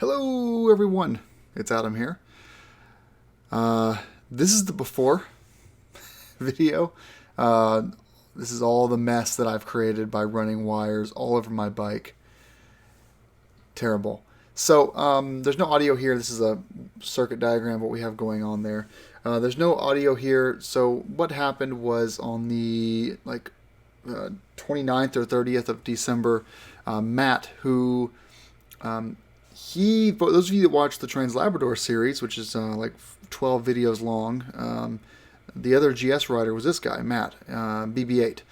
Hello everyone, it's Adam here. This is the before video. This is all the mess that I've created by running wires all over my bike. Terrible. So there's no audio here. This is a circuit diagram, what we have going on there. There's no audio here. So what happened was on the 29th or 30th of December, Matt, who for those of you that watch the Trans-Labrador series, which is like 12 videos long, the other GS rider was this guy, Matt, BB8.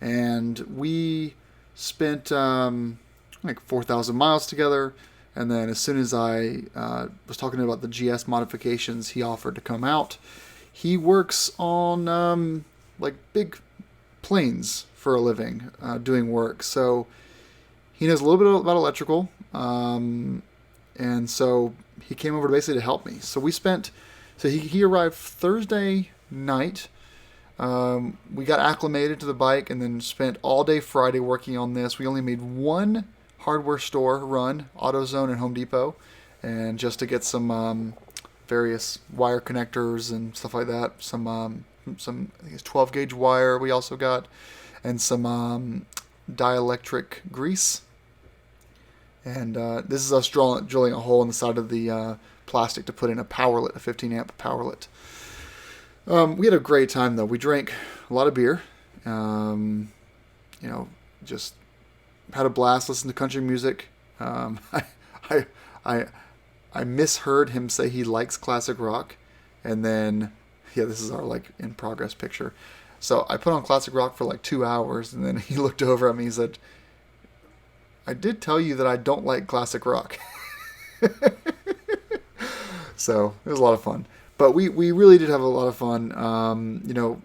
And we spent like 4,000 miles together. And then as soon as I was talking about the GS modifications, he offered to come out. He works on like big planes for a living, doing work. So he knows a little bit about electrical. And so he came over basically to help me. So he arrived Thursday night. We got acclimated to the bike and then spent all day Friday working on this. We only made one hardware store run, AutoZone and Home Depot, and just to get some various wire connectors and stuff like that. Some I think it's 12 gauge wire we also got, and some dielectric grease. And this is us drilling a hole in the side of the plastic to put in a powerlet, a 15 amp powerlet. We had a great time though. We drank a lot of beer. Just had a blast, listened to country music. I misheard him say he likes classic rock, and then this is our like in progress picture. So I put on classic rock for like 2 hours, and then he looked over at me and said, "I did tell you that I don't like classic rock." So it was a lot of fun. But we really did have a lot of fun.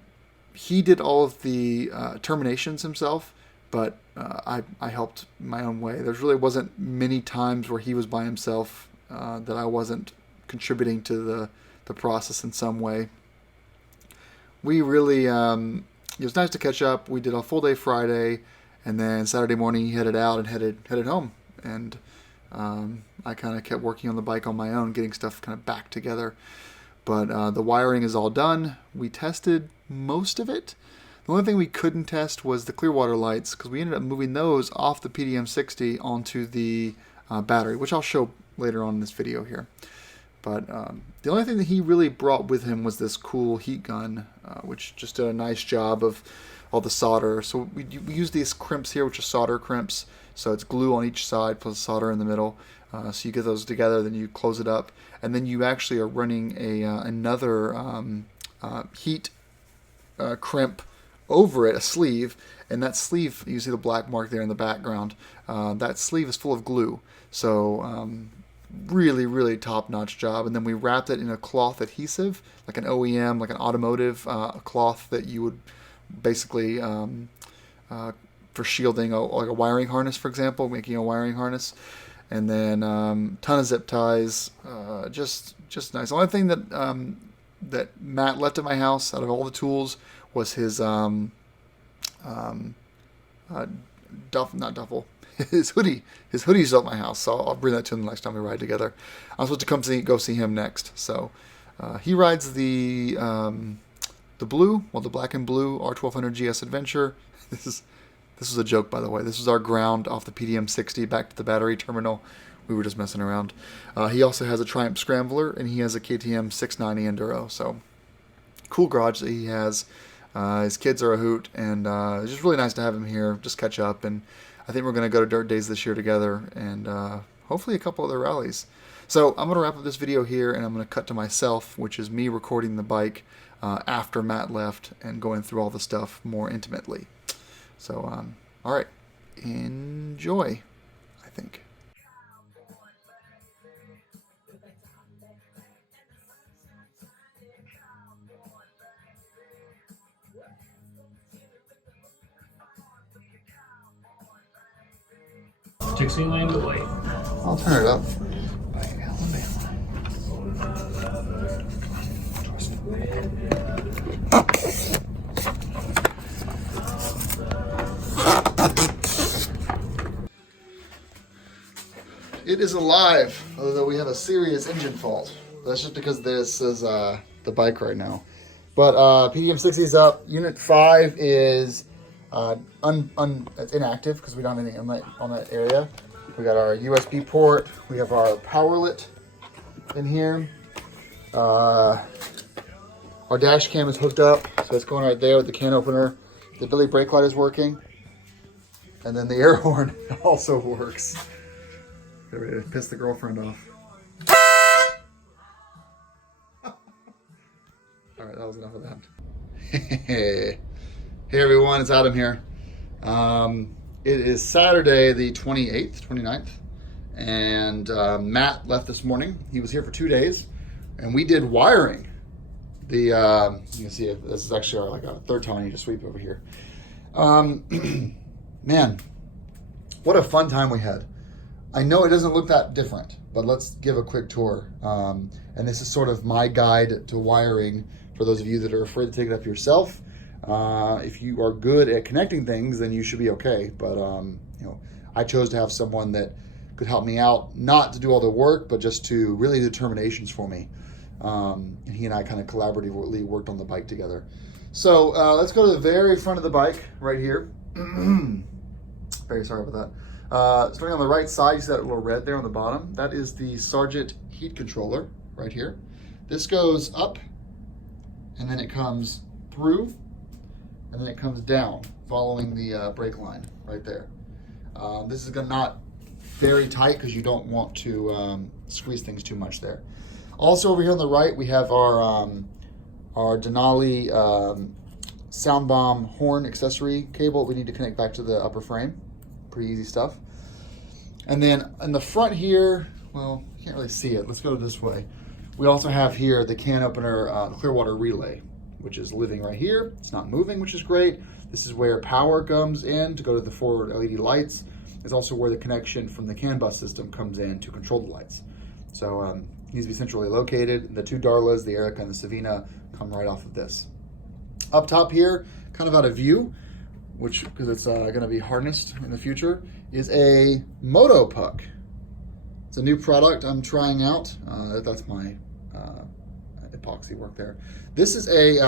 He did all of the terminations himself, but I helped my own way. There really wasn't many times where he was by himself that I wasn't contributing to the process in some way. We really, it was nice to catch up. We did a full day Friday, and then Saturday morning he headed out and headed home. And I kind of kept working on the bike on my own, getting stuff kind of back together. But the wiring is all done. We tested most of it. The only thing we couldn't test was the Clearwater lights, because we ended up moving those off the PDM60 onto the battery, which I'll show later on in this video here. But the only thing that he really brought with him was this cool heat gun, which just did a nice job of all the solder. So we use these crimps here, which are solder crimps. So it's glue on each side plus solder in the middle. So you get those together, then you close it up, and then you actually are running another heat crimp over it, a sleeve, and that sleeve, you see the black mark there in the background, that sleeve is full of glue. So really, really top-notch job. And then we wrapped it in a cloth adhesive, like an OEM, like an automotive cloth that you would basically for shielding like a wiring harness, for example, making a wiring harness. And then ton of zip ties, just nice. The only thing that Matt left at my house out of all the tools was his his hoodie. His hoodie's at my house, so I'll bring that to him the next time we ride together. I'm supposed to go see him next. So he rides the blue, the black and blue R1200GS Adventure. This was a joke, by the way. This was our ground off the PDM60 back to the battery terminal. We were just messing around. He also has a Triumph Scrambler, and he has a KTM 690 Enduro. So cool garage that he has. His kids are a hoot, and it's just really nice to have him here, just catch up. And I think we're going to go to Dirt Days this year together, and hopefully a couple other rallies. So I'm going to wrap up this video here, and I'm going to cut to myself, which is me recording the bike after Matt left and going through all the stuff more intimately. So, all right, enjoy, I think. Dixieland away. I'll turn it up. it is alive, although we have a serious engine fault. That's just because this is the bike right now. But PDM60 is up. Unit 5 is it's inactive because we don't have anything on that area. We got our USB port. We have our powerlet in here. Our dash cam is hooked up, so it's going right there with the can opener. The ability brake light is working. And then the air horn also works. Get ready to piss the girlfriend off. Alright, that was enough of that. Hey everyone, it's Adam here. It is Saturday the 28th, 29th. And Matt left this morning. He was here for 2 days. And we did wiring. You can see it, this is actually like a third time I need to sweep over here. Man, what a fun time we had. I know it doesn't look that different, but let's give a quick tour. And this is sort of my guide to wiring for those of you that are afraid to take it up yourself. If you are good at connecting things, then you should be okay. But you know, I chose to have someone that could help me out, not to do all the work, but just to really do determinations for me. And he and I kind of collaboratively worked on the bike together. So let's go to the very front of the bike right here. Very sorry about that. Starting on the right side, you see that little red there on the bottom? That is the Sargent heat controller right here. This goes up, and then it comes through, and then it comes down, following the brake line right there. This is not very tight because you don't want to squeeze things too much there. Also over here on the right, we have our Denali sound bomb horn accessory cable we need to connect back to the upper frame. Pretty easy stuff. And then in the front here, well, you can't really see it. Let's go this way. We also have here the can opener, the Clearwater relay, which is living right here. It's not moving, which is great. This is where power comes in to go to the forward LED lights. It's also where the connection from the CAN bus system comes in to control the lights. So it needs to be centrally located. The two Darlas, the Erica and the Savina, come right off of this. Up top here, kind of out of view, which, because it's going to be harnessed in the future, is a Moto Puck. It's a new product I'm trying out. That's my epoxy work there. This is a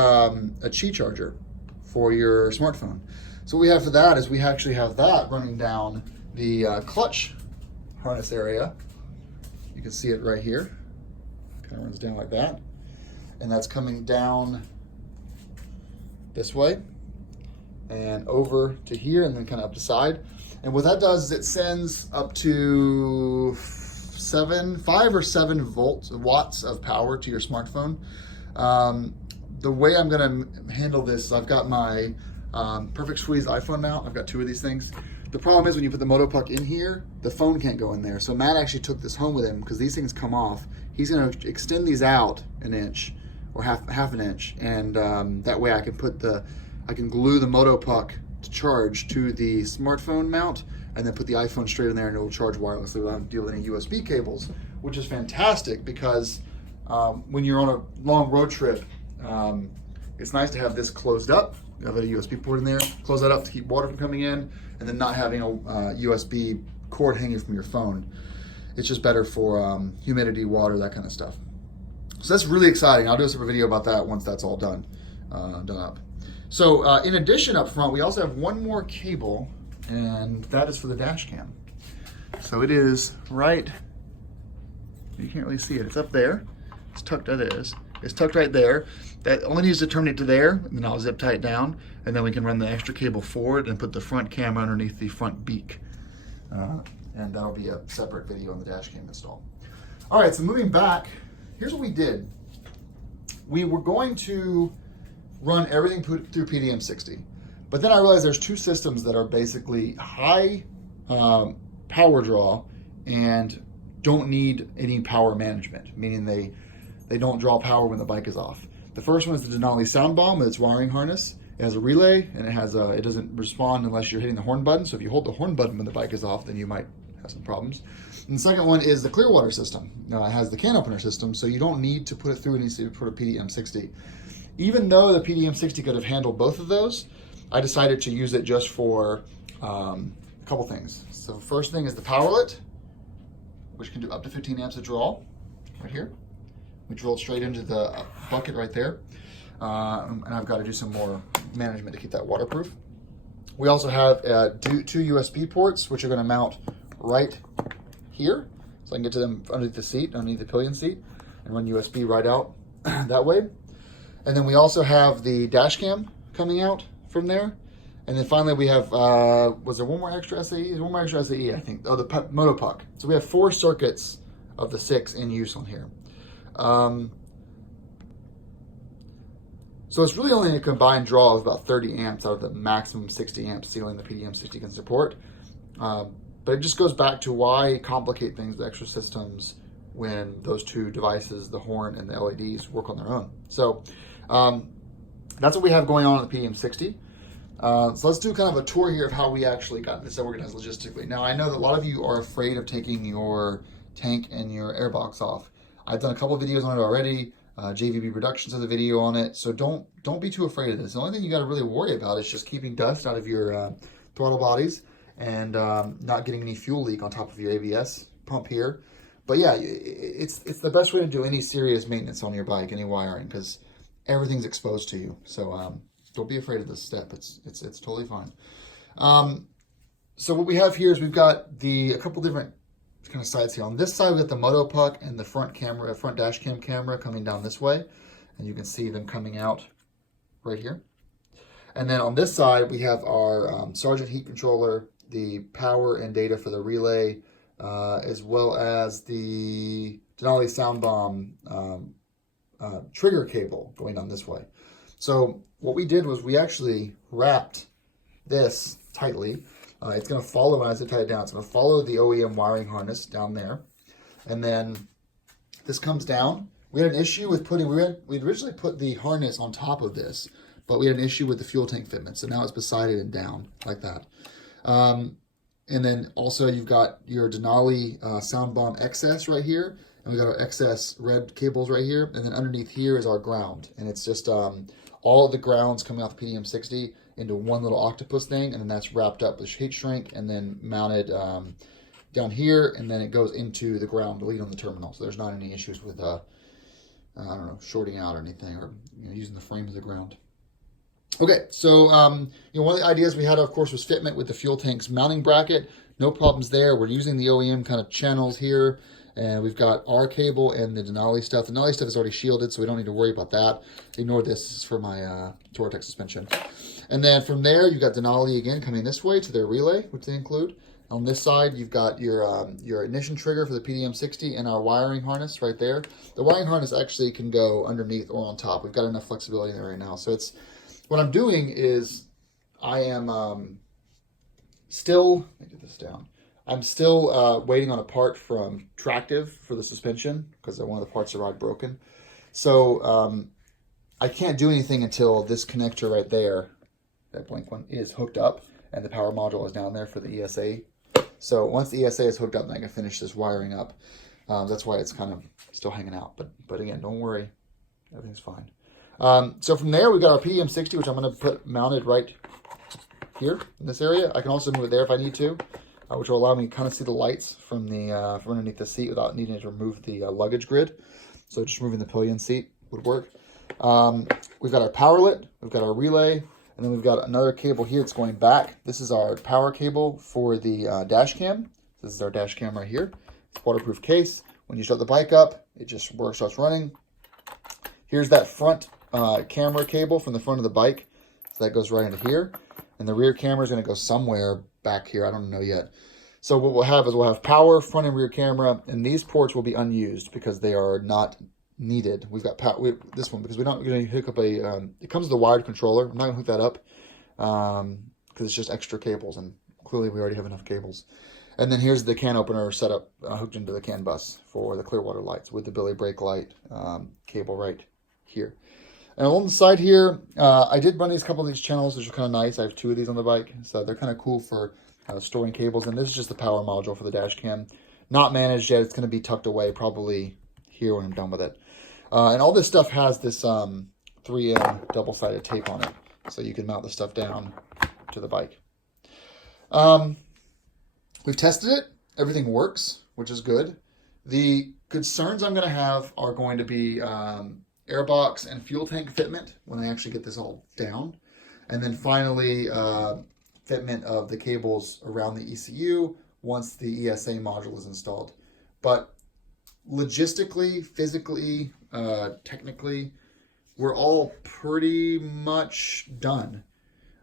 Qi charger for your smartphone. So what we have for that is we actually have that running down the clutch harness area. You can see it right here. Kind of runs down like that. And that's coming down this way and over to here and then kind of up the side. And what that does is it sends up to 5 or 7 watts of power to your smartphone. The way I'm gonna handle this is I've got my Perfect Squeeze iPhone mount. I've got 2 of these things. The problem is when you put the Moto Puck in here, the phone can't go in there. So Matt actually took this home with him because these things come off. He's gonna extend these out an inch or half an inch, and that way I can glue the Moto Puck to charge to the smartphone mount, and then put the iPhone straight in there, and it will charge wirelessly without having to deal with any USB cables, which is fantastic because when you're on a long road trip, it's nice to have this closed up. You have a USB port in there, close that up to keep water from coming in, and then not having a USB cord hanging from your phone. It's just better for humidity, water, that kind of stuff. So that's really exciting. I'll do a separate video about that once that's all done up. So in addition, up front, we also have one more cable, and that is for the dash cam. So it is right, you can't really see it, it's up there. It's tucked, that is. It's tucked right there. That only needs to terminate to there, and then I'll zip tie it down, and then we can run the extra cable forward and put the front camera underneath the front beak. And that'll be a separate video on the dash cam install. All right, so moving back, here's what we did. We were going to run everything through PDM60, but then I realized there's 2 systems that are basically high power draw and don't need any power management, meaning they don't draw power when the bike is off. The first one is the Denali Sound Bomb with its wiring harness. It has a relay, and it doesn't respond unless you're hitting the horn button. So if you hold the horn button when the bike is off, then you might have some problems. And the second one is the Clearwater system. It has the can opener system, so you don't need to put it through, it needs to put a PDM60. Even though the PDM60 could have handled both of those, I decided to use it just for a couple things. So the first thing is the powerlet. which can do up to 15 amps of draw, right here. We drill it straight into the bucket right there. And I've got to do some more management to keep that waterproof. We also have two USB ports, which are going to mount right here. So I can get to them underneath the seat, underneath the pillion seat, and run USB right out that way. And then we also have the dash cam coming out from there. And then finally we have, was there one more extra SAE? There's one more extra SAE, I think. Oh, the Moto Puck. So we have 4 circuits of the 6 in use on here. So it's really only a combined draw of about 30 amps out of the maximum 60 amp ceiling the PDM60 can support. But it just goes back to why complicate things with extra systems when those 2 devices, the horn and the LEDs, work on their own. So that's what we have going on the PDM60. So let's do kind of a tour here of how we actually got this organized logistically. Now, I know that a lot of you are afraid of taking your tank and your airbox off. I've done a couple of videos on it already. JVB Productions has a video on it. So don't be too afraid of this. The only thing you got to really worry about is just keeping dust out of your throttle bodies and not getting any fuel leak on top of your ABS pump here. But yeah, it's the best way to do any serious maintenance on your bike, any wiring, because everything's exposed to you. So don't be afraid of this step. It's totally fine. So what we have here is we've got a couple different kind of sides here. On this side, we've got the Moto Puck and the front dash cam camera coming down this way. And you can see them coming out right here. And then on this side, we have our Sargent heat controller, the power and data for the relay, as well as the Denali Sound Bomb trigger cable going down this way. So what we did was we actually wrapped this tightly. It's going to follow, as I tie it down, it's going to follow the OEM wiring harness down there. And then this comes down. We had an issue with we'd originally put the harness on top of this, but we had an issue with the fuel tank fitment. So now it's beside it and down like that. And then also you've got your Denali Sound Bomb XS right here. And we got our XS red cables right here. And then underneath here is our ground. And it's just all of the grounds coming off the PDM60 into one little octopus thing, and then that's wrapped up with heat shrink and then mounted down here, and then it goes into the ground to lead on the terminal. So there's not any issues with I don't know, shorting out or anything, or using the frame of the ground. Okay, so one of the ideas we had, of course, was fitment with the fuel tank's mounting bracket. No problems there. We're using the OEM kind of channels here. And we've got our cable and the Denali stuff. The Denali stuff is already shielded, so we don't need to worry about that. Ignore this. This is for my Tortex suspension. And then from there, you've got Denali again coming this way to their relay, which they include. On this side, you've got your ignition trigger for the PDM60 and our wiring harness right there. The wiring harness actually can go underneath or on top. We've got enough flexibility there right now. So what I'm doing is I am still, let me get this down. I'm still waiting on a part from Tractive for the suspension because one of the parts of the rod broken. So I can't do anything until this connector right there, that blank one, is hooked up and the power module is down there for the ESA. So once the ESA is hooked up, then I can finish this wiring up. That's why it's kind of still hanging out. But again, don't worry, everything's fine. So from there, we've got our PDM60, which I'm going to put mounted right here in this area. I can also move it there if I need to. Which will allow me to kind of see the lights from from underneath the seat without needing to remove the luggage grid. So just removing the pillion seat would work. We've got our powerlet, we've got our relay, and then we've got another cable here that's going back. This is our power cable for the dash cam. This is our dash cam right here. It's a waterproof case. When you start the bike up, it just starts running. Here's that front camera cable from the front of the bike. So that goes right into here. And the rear camera is going to go somewhere back here. I don't know yet. So what we'll have is we'll have power, front and rear camera, and these ports will be unused because they are not needed. We've got this one because we're going to hook up it comes with a wired controller. I'm not going to hook that up because it's just extra cables, and clearly we already have enough cables. And then here's the can opener set up, hooked into the CAN bus for the Clearwater lights with the Billy brake light cable right here. And along the side here, I did run a couple of these channels, which are kind of nice. I have 2 of these on the bike, so they're kind of cool for storing cables. And this is just the power module for the dash cam. Not managed yet. It's going to be tucked away probably here when I'm done with it. And all this stuff has this 3M double-sided tape on it, so you can mount the stuff down to the bike. We've tested it. Everything works, which is good. The concerns I'm going to have are going to be airbox and fuel tank fitment when I actually get this all down. And then finally, fitment of the cables around the ECU once the ESA module is installed. But logistically, physically, technically, we're all pretty much done.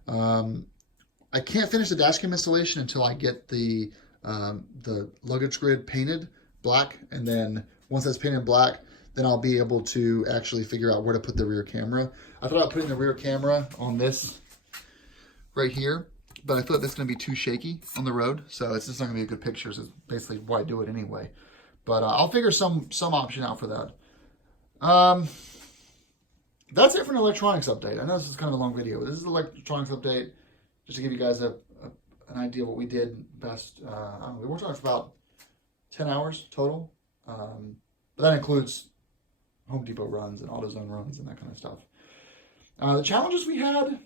I can't finish the dash cam installation until I get the luggage grid painted black, and then once that's painted black, then I'll be able to actually figure out where to put the rear camera. I thought about putting the rear camera on this right here, but I thought that's going to be too shaky on the road, so it's just not going to be a good picture. So it's basically why I do it anyway. But I'll figure some option out for that. That's it for an electronics update. I know this is kind of a long video, but this is the electronics update just to give you guys an idea of what we did best. We worked on it for about 10 hours total, but that includes Home Depot runs and AutoZone runs and that kind of stuff. The challenges we had,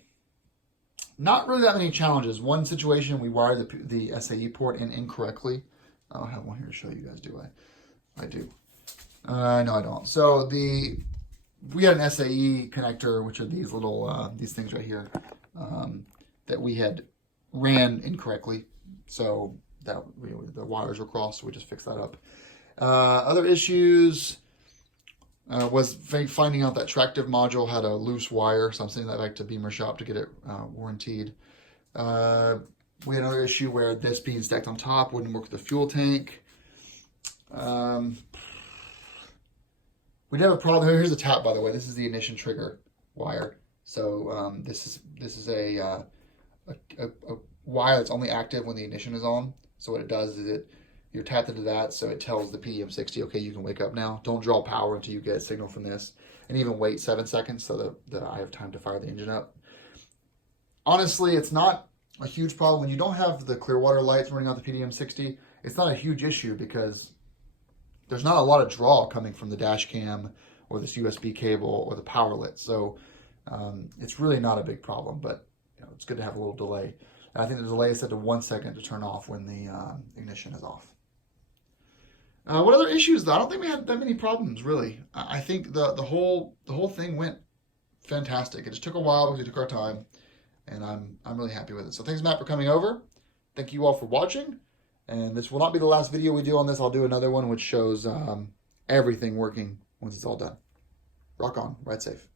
not really that many challenges. One situation, we wired the SAE port in incorrectly. I don't have one here to show you guys, do I? I do. No, I don't. So we had an SAE connector, which are these little, these things right here, that we had ran incorrectly. So that the wires were crossed, so we just fixed that up. Other issues was finding out that tractive module had a loose wire, so I'm sending that back to Beamer Shop to get it warrantied. We had another issue where this being stacked on top wouldn't work with the fuel tank. We'd have a problem. Here's the tap, by the way. This is the ignition trigger wire. So this is a wire that's only active when the ignition is on. So what it does is you're tapped into that, so it tells the PDM60, okay, you can wake up now. Don't draw power until you get a signal from this, and even wait 7 seconds so that I have time to fire the engine up. Honestly, it's not a huge problem when you don't have the Clearwater lights running out the PDM60. It's not a huge issue because there's not a lot of draw coming from the dash cam or this USB cable or the power lit. So it's really not a big problem, but it's good to have a little delay. And I think the delay is set to 1 second to turn off when the ignition is off. What other issues though? I don't think we had that many problems really. I think the whole thing went fantastic. It just took a while because we took our time, and I'm really happy with it. So thanks, Matt, for coming over. Thank you all for watching. And this will not be the last video we do on this. I'll do another one which shows everything working once it's all done. Rock on, ride safe.